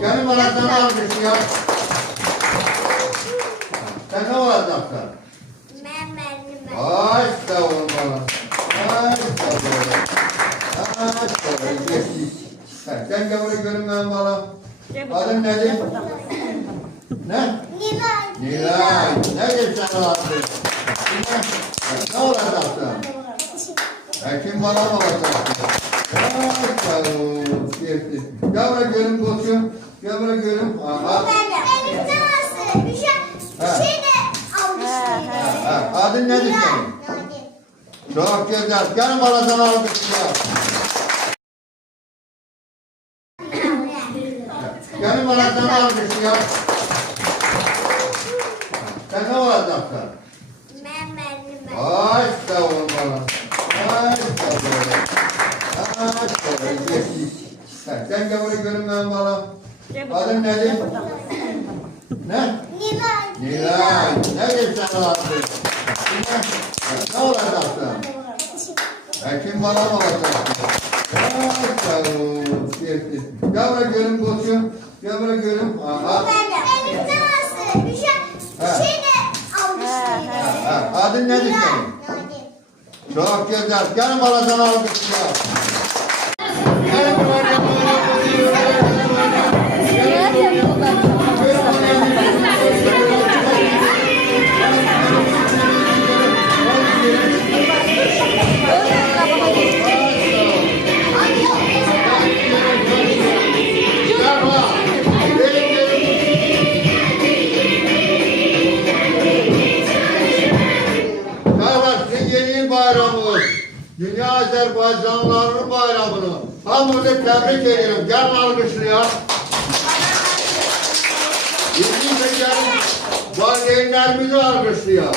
Gelin bana sana almışsın ya. Sen ne olacaksın? Ay sağ ol bana. Ay sağ ol. Ay sağ ol. Geçtik. Sen gel buraya görünmeyen bana. Adın nedir? Ne? Nilay. Nedir sen olacaksın? Ne olacaksın? Kim bana mı olacaksın? Ay sağ ol. Geçtik. Gel buraya görün koçum. Gel buraya görün. Aha. Adın nedir senin? Çok güzel. Gelin bana sana almışsın ya. Gelin bana sana almışsın ya. Sen ne olacaksın? Ay sağ ol bana. Ay sağ ol. Ay sağ ol. Geçtik. Sen gel buraya görünmeyen bana. Adın nedir? Ne? Nilay. Nedir sen olacaksın? Ne olacaksın? Kim bana mı olacaksın? Ay sağ ol. Geçtik. Gel buraya görün koçum. Gel buraya görün. Aha. Adın nedir senin? Çok güzel. Gelin bana sana almışsın ya. Gelin buraya. Dünya Azerbaycanlılarının bayramını hamını tebrik ediyorum. Gelin alkışlayalım. İzmir'de gelin valideynlerimizi alkışlayalım.